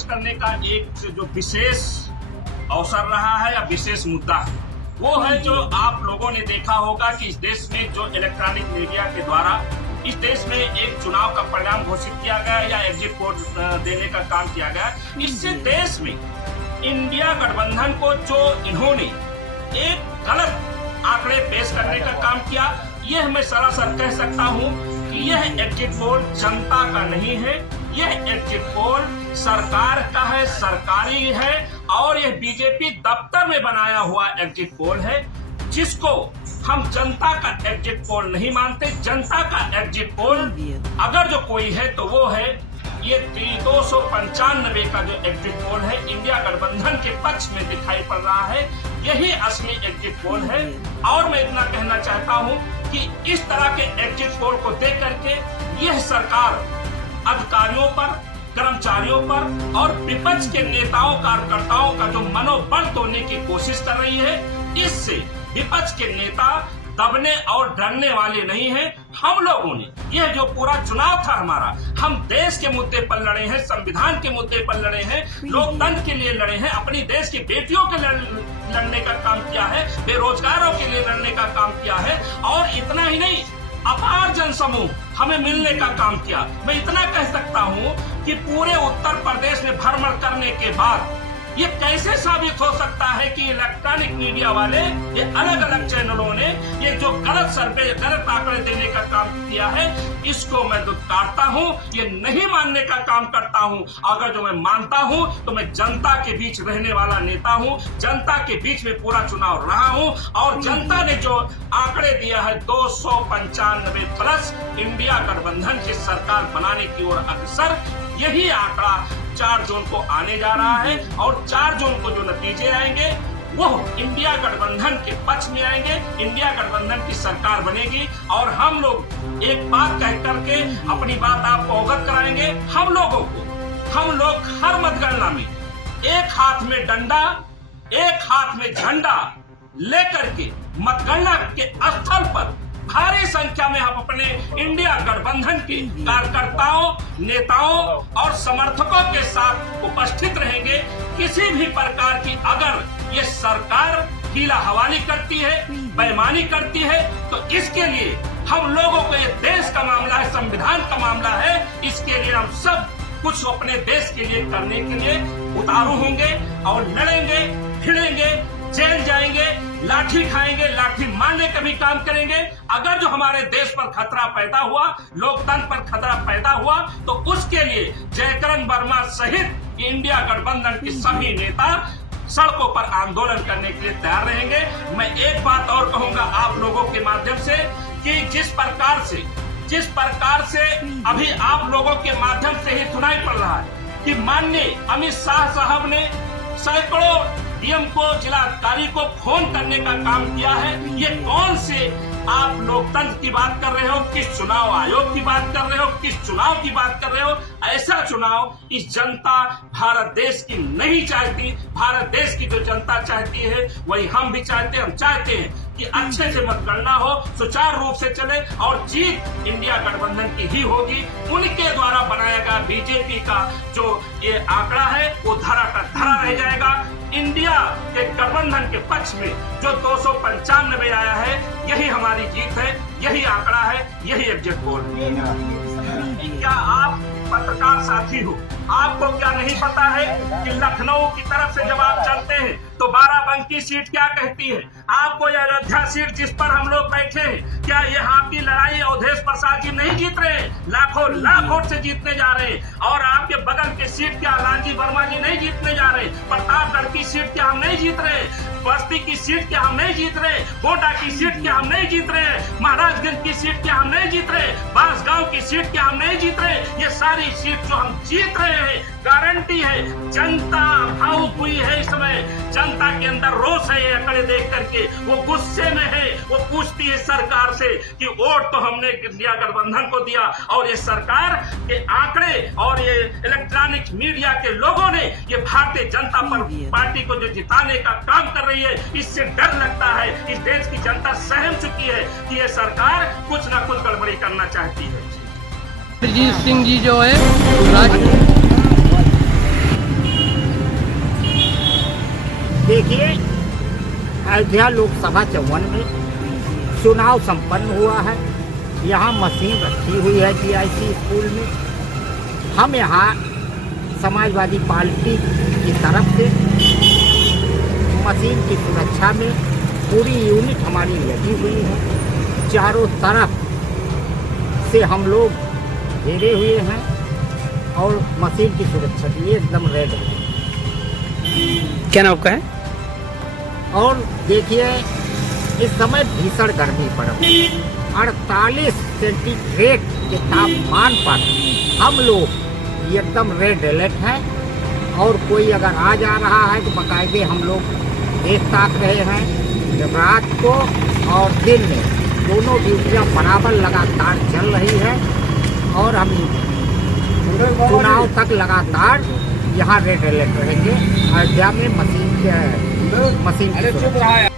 पेश करने का एक जो विशेष अवसर रहा है या विशेष मुद्दा है, वो है जो आप लोगों ने देखा होगा कि इस देश में जो इलेक्ट्रॉनिक मीडिया के द्वारा इस देश में एक चुनाव का परिणाम घोषित किया गया या एग्जिट पोल देने का काम किया गया। इससे देश में इंडिया गठबंधन को जो इन्होंने एक गलत आंकड़े पेश करने का काम किया, यह मैं सरासर कह सकता हूं कि यह एग्जिट पोल जनता का नहीं है, यह एग्जिट पोल सरकार का है, सरकारी है और यह बीजेपी दफ्तर में बनाया हुआ एग्जिट पोल है, जिसको हम जनता का एग्जिट पोल नहीं मानते। जनता का एग्जिट पोल अगर जो कोई है तो वो है ये 295 का जो एग्जिट पोल है इंडिया गठबंधन के पक्ष में दिखाई पड़ रहा है, यही असली एग्जिट पोल है। और मैं इतना कहना चाहता हूं कि इस तरह के एग्जिट पोल को देख करके यह सरकार अधिकारियों पर, कर्मचारियों पर और विपक्ष के नेताओं कार्यकर्ताओं का जो मनोबल तोड़ने की कोशिश कर रही है। इससे विपक्ष के नेता दबने और डरने वाले नहीं हैं। हम लोगों ने यह जो पूरा चुनाव था हमारा, हम देश के मुद्दे पर लड़े हैं, संविधान के मुद्दे पर लड़े हैं, लोकतंत्र के लिए लड़े हैं, अपनी देश की बेटियों के लड़ने का काम किया है, बेरोजगारों के लिए लड़ने का काम किया है और इतना ही नहीं, अपार जनसमूह हमें मिलने का काम किया। मैं इतना कह सकता हूं कि पूरे उत्तर प्रदेश में भ्रमण करने के बाद ये कैसे साबित हो सकता है कि इलेक्ट्रॉनिक मीडिया वाले, ये अलग अलग चैनलों ने ये जो गलत सर्वे, गलत आंकड़े देने का काम किया है, इसको मैं दुत्कारता हूं, ये नहीं मानने का काम करता हूं। अगर जो मैं मानता हूं तो मैं जनता के बीच रहने वाला नेता हूं, जनता के बीच में पूरा चुनाव रहा हूं और जनता ने जो आंकड़े दिया है 295 प्लस इंडिया गठबंधन की सरकार बनाने की ओर अग्रसर, यही आंकड़ा 4 जून को आने जा रहा है और 4 जून को जो नतीजे आएंगे वो इंडिया गठबंधन के पक्ष में आएंगे, इंडिया गठबंधन की सरकार बनेगी और हम लोग एक बात कह करके अपनी बात आपको अवगत कराएंगे। हम लोग हर मतगणना में एक हाथ में डंडा, एक हाथ में झंडा लेकर के मतगणना के स्थल पर भारी संख्या में हम अपने इंडिया गठबंधन के कार्यकर्ताओं, नेताओं और समर्थकों के साथ उपस्थित रहेंगे। किसी भी प्रकार की अगर ये सरकार हीला हवाली करती है, बेईमानी करती है, तो इसके लिए हम लोगों को, ये देश का मामला है, संविधान का मामला है, इसके लिए हम सब कुछ अपने देश के लिए करने के लिए उतारू होंगे और लड़ेंगे, भिड़ेंगे, जेल जाएंगे, लाठी खाएंगे, लाठी मारने का भी काम करेंगे। अगर जो हमारे देश पर खतरा पैदा हुआ, लोकतंत्र पर खतरा पैदा हुआ, तो उसके लिए जयकरण वर्मा सहित इंडिया गठबंधन के सभी नेता सड़कों पर आंदोलन करने के लिए तैयार रहेंगे। मैं एक बात और कहूंगा आप लोगों के माध्यम से कि जिस प्रकार से अभी आप लोगों के माध्यम से ही सुनाई पड़ रहा है कि माननीय अमित शाह साहब ने सैकड़ों डीएम को, जिलाधिकारी को फोन करने का काम किया है, ये कौन से आप लोकतंत्र की बात कर रहे हो, किस चुनाव आयोग की बात कर रहे हो, किस चुनाव की बात कर रहे हो? ऐसा चुनाव इस जनता भारत देश की नहीं चाहती। भारत देश की जो जनता चाहती है वही हम भी चाहते हैं। हम चाहते हैं कि अच्छे से मतगणना हो, सुचारू रूप से चले और जीत इंडिया गठबंधन की ही होगी। उनके द्वारा बनाया गया बीजेपी का जो ये आंकड़ा है वो धरा का धरा रह जाएगा। इंडिया के गठबंधन के पक्ष में जो 295 आया है, यही हमारी जीत है, यही आंकड़ा है, यही एग्जिट पोल है। क्या आप पत्रकार साथी हो, आपको क्या नहीं पता है कि लखनऊ की तरफ से जब आप चलते हैं तो बाराबंकी सीट क्या कहती है? आपको यह अयोध्या सीट जिस पर हम लोग बैठे हैं, क्या ये आपकी लड़ाई अवधेश प्रसाद जी नहीं जीत रहे हैं? लाखों लाख वोट से जीतने जा रहे हैं। और आपके बगल के सीट क्या लालजी वर्मा जी नहीं जीतने जा रहे? प्रतापगढ़ की सीट क्या हम नहीं जीत रहे? बस्ती की सीट क्या हम नहीं जीत रहे? गोड्डा की सीट क्या हम नहीं जीत रहे? महाराजगंज की सीट क्या हम नहीं जीत रहे? बांसगांव की सीट क्या हम नहीं जीत रहे? ये सारी सीट जो हम जीत रहे हैं, गारंटी है। जनता भावुक हुई है, इस समय जनता के अंदर रोष है। ये आंकड़े देख करके वो गुस्से में है, वो पूछती है सरकार से कि वोट तो हमने इंडिया गठबंधन को दिया और ये सरकार के आंकड़े और ये इलेक्ट्रॉनिक मीडिया के लोगों ने ये भारतीय जनता पार्टी को जो जिताने का काम कर रही है, इससे डर लगता है। इस देश की जनता सहम चुकी है कि ये सरकार कुछ न कुछ गड़बड़ी करना चाहती है। अजीत सिंह जी जो है देखिए, अयोध्या लोकसभा 54 में चुनाव संपन्न हुआ है। यहाँ मशीन रखी हुई है GIC स्कूल में। हम यहाँ समाजवादी पार्टी की तरफ से मशीन की सुरक्षा में पूरी यूनिट हमारी लगी हुई है। चारों तरफ से हम लोग घेरे हुए हैं और मशीन की सुरक्षा के लिए एकदम रेड है। क्या नाम आपका है? और देखिए, इस समय भीषण गर्मी पड़ रही है। 48 सेंटीग्रेड के तापमान पर हम लोग एकदम रेड अलर्ट हैं। और कोई अगर आ जा रहा है तो बाकायदे हम लोग देख ताक रहे हैं। रात को और दिन में दोनों ड्यूटियाँ बराबर लगातार चल रही है और हम चुनाव तक लगातार यहाँ रेड अलर्ट रहेंगे। अयोध्या में मशीन की सुरक्षा।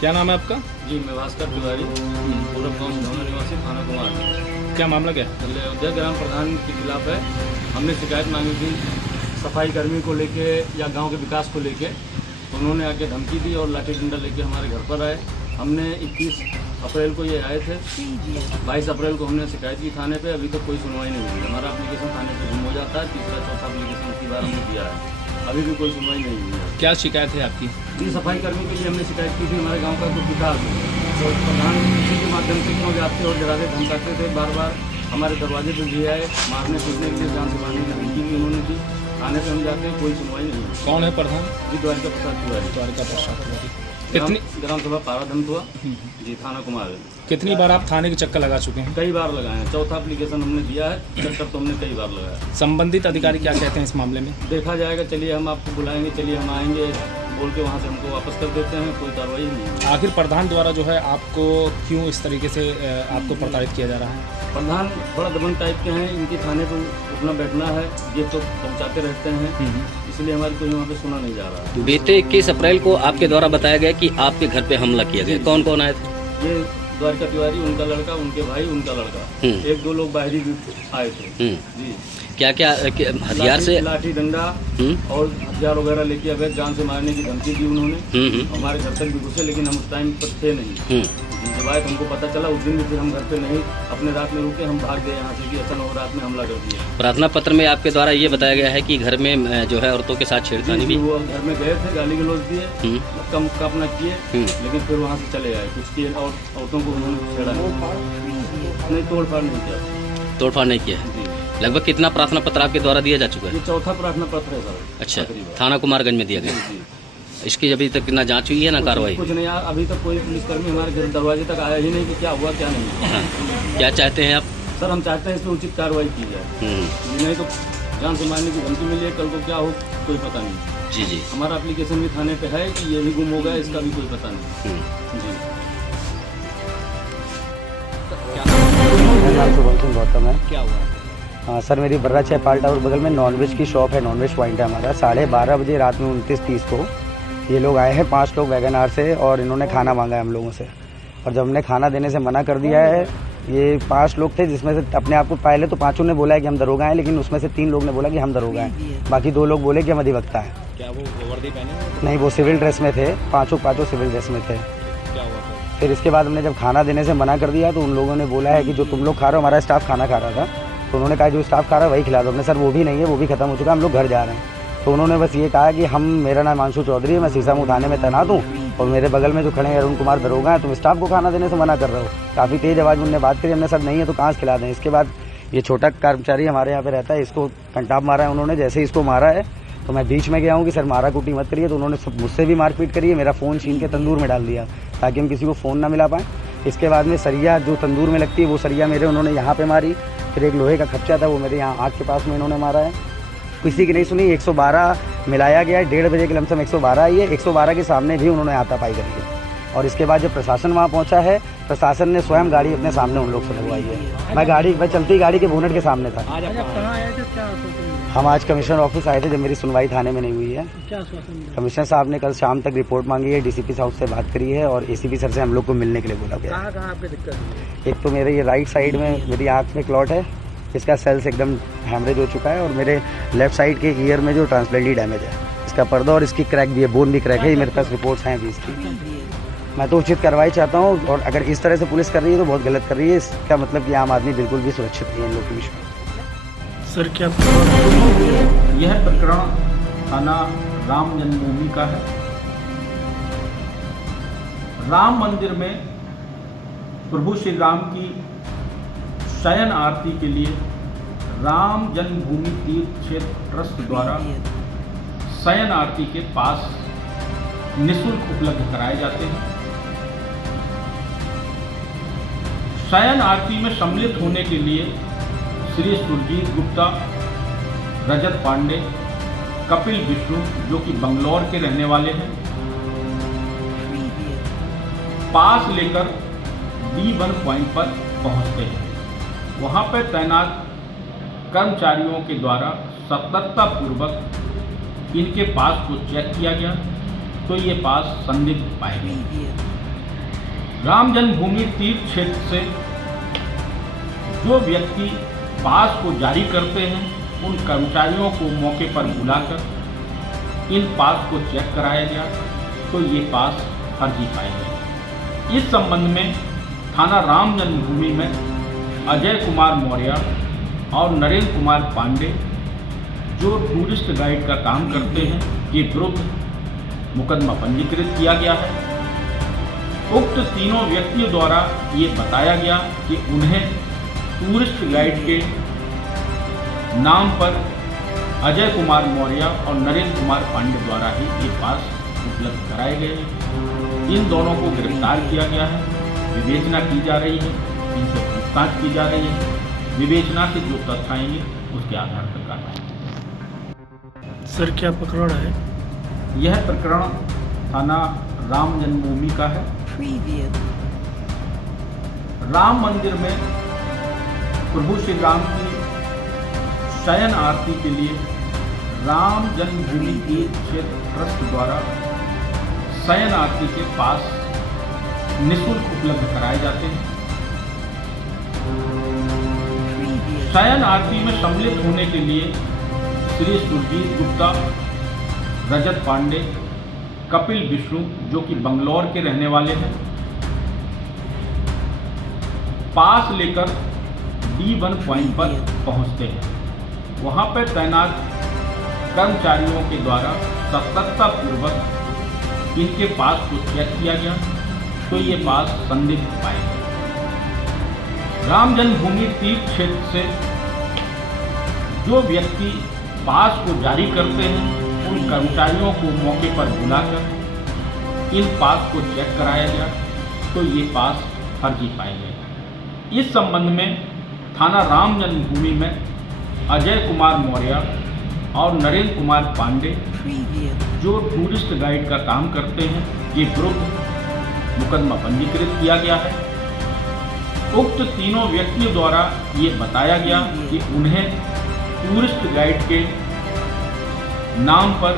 क्या नाम है आपका? जी, मैं भास्कर तिवारी, पूरब गाँव सिधौना निवासी, थाना कुमार। क्या मामला क्या है? अयोध्या ग्राम प्रधान के खिलाफ है। हमने शिकायत मांगी थी सफाई कर्मी को लेके या गांव के विकास को लेके। उन्होंने आके धमकी दी और लाठी डंडा लेके हमारे घर पर आए। हमने 21 अप्रैल को ये आए थे। 22 अप्रैल को हमने शिकायत की थाने पे। अभी तक कोई सुनवाई नहीं हुई। हमारा एप्लीकेशन थाने पे गुम हो जाता है। तीसरा चौथा एप्लीकेशन की बार हमने दिया है, अभी भी कोई सुनवाई नहीं हुई है। क्या शिकायत है आपकी? जी, सफाई कर्मी के लिए हमने शिकायत की थी। हमारे गांव का कुछ विकास तो प्रधान के माध्यम से क्यों जाते और डराते धमकाते थे। बार बार हमारे दरवाजे पर भी आए, मारने पीटने के लिए, जान से मारने की धमकी भी उन्होंने दी। थाने पे हम जाते हैं, कोई सुनवाई नहीं हुई। कौन है प्रधान? जी, द्वारिका प्रसाद तिवारी। द्वारिका प्रसाद तिवारी। कितनी ग्राम सभा पाराधम हुआ जी, थाना कुमार। कितनी बार आप थाने के चक्कर लगा चुके हैं? कई बार लगाए हैं। चौथा एप्लीकेशन हमने दिया है। चक्कर तो हमने कई बार लगाया। संबंधित अधिकारी क्या कहते हैं इस मामले में? देखा जाएगा, चलिए हम आपको बुलाएंगे, चलिए हम आएंगे बोल के वहाँ से हमको वापस कर देते हैं। कोई कार्रवाई नहीं। आखिर प्रधान द्वारा जो है आपको क्यों इस तरीके से आपको प्रताड़ित किया जा रहा है? प्रधान थोड़ा दबंग टाइप के हैं। इनकी थाने पर उठना बैठना है, ये तो पहुँचाते रहते हैं, इसलिए हमारी कोई वहाँ पे सुना नहीं जा रहा है। बीते 21 अप्रैल को आपके द्वारा बताया गया कि आपके घर पे हमला किया गया। कौन कौन आए थे? ये द्वारिका तिवारी, उनका लड़का, उनके भाई, उनका लड़का, 1-2 लोग बाहरी भी आए थे। जी, क्या क्या हथियार से? लाठी डंडा और हथियार वगैरह लेके अवैध जान से मारने की धमकी दी उन्होंने। हमारे घर तक भी घुसे, लेकिन हम उस टाइम पर थे नहीं। जब आए हमको पता चला, उस दिन भी फिर हम घर पे नहीं, अपने रात में रुके, हम भाग गए यहाँ से कि अचानक रात में हमला कर दिया। प्रार्थना पत्र में आपके द्वारा ये बताया गया है कि घर में जो है औरतों के साथ छेड़खानी भी। वो घर में गए थे, गाली गलौज दिए, कम अपना किए, लेकिन फिर वहाँ से चले आए। कुछ किए और औरतों को उन्होंने छेड़ा नहीं, तोड़फाड़ नहीं किया। तोड़फाड़ नहीं किया है। लगभग कितना प्रार्थना पत्र आपके द्वारा दिया जा चुका है? ये चौथा प्रार्थना पत्र है सर। अच्छा, थाना कुमारगंज में दिया गया। इसकी अभी तक ना जांच हुई है ना कार्रवाई? कुछ नहीं यार, अभी तक कोई पुलिसकर्मी हमारे घर दरवाजे तक आया ही नहीं कि क्या हुआ क्या नहीं। हाँ। क्या चाहते हैं आप? सर, हम चाहते हैं इस पर उचित कार्रवाई की जाए। नहीं तो जान से मारने की धमकी मिली है, कल को क्या हो कोई पता नहीं। जी जी, हमारा एप्लीकेशन भी थाने पे है कि ये भी गुम हो गया, इसका भी कोई पता नहीं। जी, मेरा नाम शुभम सिंह गौतम है। क्या हुआ? हाँ सर, मेरी बर्रा 6 पाल टावर बगल में नॉनवेज की शॉप है, नॉनवेज पॉइंट है हमारा। 12:30 बजे रात में 29-30 को ये लोग आए हैं, 5 लोग वैगन आर से, और इन्होंने खाना मांगा है हम लोगों से। और जब हमने खाना देने से मना कर दिया है, ये 5 लोग थे, जिसमें से अपने आप को पहले तो 5 ने बोला है कि हम दरोगा हैं, लेकिन उसमें से 3 लोग ने बोला कि हम दरोगा हैं, बाकी 2 लोग बोले कि हम अधिवक्ता हैं। क्या वो वर्दी पहने? नहीं, वो सिविल ड्रेस में थे, पाँचों सिविल ड्रेस में थे। क्या हुआ फिर इसके बाद हमने जब खाना देने से मना कर दिया तो उन लोगों ने बोला है कि जो तुम लोग खा रहे हो, हमारा स्टाफ खाना खा रहा था, तो उन्होंने कहा जो स्टाफ खा रहा है वही खिला दो। हमने सर वो भी नहीं है, वो भी खत्म हो चुका, हम लोग घर जा रहे हैं। तो उन्होंने बस ये कहा कि मेरा नाम आंशु चौधरी है, मैं सीसामुख थाने में तैनात हूँ, और मेरे बगल में जो खड़े हैं अरुण कुमार दरोगा हैं, तुम स्टाफ को खाना देने से मना कर रहे हो। काफ़ी तेज़ आवाज़ में उन्होंने बात करी। हमने सर नहीं है तो कहाँ से खिला दें। इसके बाद ये छोटा कर्मचारी हमारे यहाँ पे रहता है, इसको कंटाप मारा है उन्होंने। जैसे ही इसको मारा है तो मैं बीच में गया हूँ कि सर मारा कूटी मत करिए, तो उन्होंने मुझसे भी मारपीट करी है, मेरा फ़ोन छीन के तंदूर में डाल दिया ताकि हम किसी को फ़ोन ना मिला पाएँ। इसके बाद में सरिया जो तंदूर में लगती है वो सरिया मेरे उन्होंने यहाँ पे मारी, फिर एक लोहे का खच्चा था वो मेरे यहाँ आँख के पास में इन्होंने मारा है। किसी की नहीं सुनी, 112 मिलाया गया है, 1:30 बजे के लमसम 112 आई है, 112 के सामने भी उन्होंने हाथापाई करी है। और इसके बाद जब प्रशासन वहाँ पहुँचा है, प्रशासन ने स्वयं गाड़ी अपने सामने उन लोग से लगवाई है। मैं चलती गाड़ी के बोनट के सामने था। हम आज कमिश्नर ऑफिस आए थे जब मेरी सुनवाई थाने में नहीं हुई है। कमिश्नर साहब ने कल शाम तक रिपोर्ट मांगी है, डीसीपी साहब से बात करी है और एसीपी सर से हम लोग को मिलने के लिए बोला गया। कहाँ आपकी दिक्कत है? एक तो मेरे ये राइट साइड में मेरी आँख में क्लॉट है, इसका सेल्स एकदम हैमरेज हो चुका है, और मेरे लेफ्ट साइड के ईयर में जो ट्रांसप्लेंटली डैमेज है, इसका पर्दा और इसकी क्रैक भी है, बोन भी क्रैक है। ये मेरे पास रिपोर्ट्स हैं अभी इसकी। मैं तो उचित कार्रवाई चाहता हूँ, और अगर इस तरह से पुलिस कर रही है तो बहुत गलत कर रही है। इसका मतलब कि आम आदमी बिल्कुल भी सुरक्षित नहीं है इन लोग के विषय में। सर क्या यह प्रकरण थाना राम जन्मभूमि का है। राम मंदिर में प्रभु श्री राम की शयन आरती के लिए राम जन्मभूमि तीर्थ क्षेत्र ट्रस्ट द्वारा शयन आरती के पास निःशुल्क उपलब्ध कराए जाते हैं। शयन आरती में सम्मिलित होने के लिए श्री सुरजीत गुप्ता, रजत पांडे, कपिल विष्णु जो कि बंगलौर के रहने वाले हैं, पास लेकर D1 पॉइंट पर पहुंचते हैं। वहां पर तैनात कर्मचारियों के द्वारा सतर्कता पूर्वक इनके पास को चेक किया गया तो ये पास संदिग्ध पाए गए। राम जन्मभूमि तीर्थ क्षेत्र से जो व्यक्ति पास को जारी करते हैं उन कर्मचारियों को मौके पर बुलाकर इन पास को चेक कराया गया तो ये पास फर्जी पाए गए। इस संबंध में थाना राम जन्मभूमि में अजय कुमार मौर्य और नरेंद्र कुमार पांडे जो टूरिस्ट गाइड का काम करते हैं के विरुद्ध मुकदमा पंजीकृत किया गया है। उक्त तीनों व्यक्तियों द्वारा ये बताया गया कि उन्हें टूरिस्ट गाइड के नाम पर अजय कुमार मौर्य और नरेंद्र कुमार पांडे द्वारा ही ये पास उपलब्ध कराए गए। इन दोनों को गिरफ्तार किया गया है, विवेचना की जा रही है, इनसे पूछताछ की जा रही है। विवेचना से जो तथ्य आएंगे उसके आधार पर कार्रवाई। सर क्या प्रकरण है? यह प्रकरण थाना राम जन्मभूमि का है। राम मंदिर में प्रभु श्री राम की शयन आरती के लिए राम जन्मभूमि तीर्थ क्षेत्र ट्रस्ट द्वारा शयन आरती के पास निःशुल्क उपलब्ध कराए जाते हैं। शयन आरती में सम्मिलित होने के लिए श्री सुरजीत गुप्ता, रजत पांडे, कपिल विष्णु जो कि बंगलौर के रहने वाले हैं, पास लेकर D1 पॉइंट पर पहुंचते हैं। वहां पर तैनात कर्मचारियों के द्वारा सतर्कता पूर्वक इनके पास को चेक किया गया तो ये पास संदिग्ध पाए गए। राम जन्मभूमि तीर्थ क्षेत्र से जो व्यक्ति पास को जारी करते हैं उन कर्मचारियों को मौके पर बुलाकर इन पास को चेक कराया गया तो ये पास फर्जी पाए गए। इस संबंध में थाना राम जन्मभूमि में अजय कुमार मौर्य और नरेंद्र कुमार पांडे जो टूरिस्ट गाइड का काम करते हैं के विरुद्ध मुकदमा पंजीकृत किया गया है। उक्त तीनों व्यक्तियों द्वारा ये बताया गया कि उन्हें टूरिस्ट गाइड के नाम पर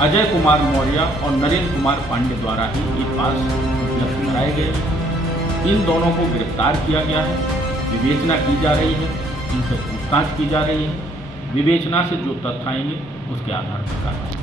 अजय कुमार मौर्य और नरेंद्र कुमार पांडे द्वारा ही ये पास उपलब्ध कराए गए। इन दोनों को गिरफ्तार किया गया है, विवेचना की जा रही है, इनसे पूछताछ की जा रही है। विवेचना से जो तथ्य आएंगे उसके आधार पर कार्रवाई।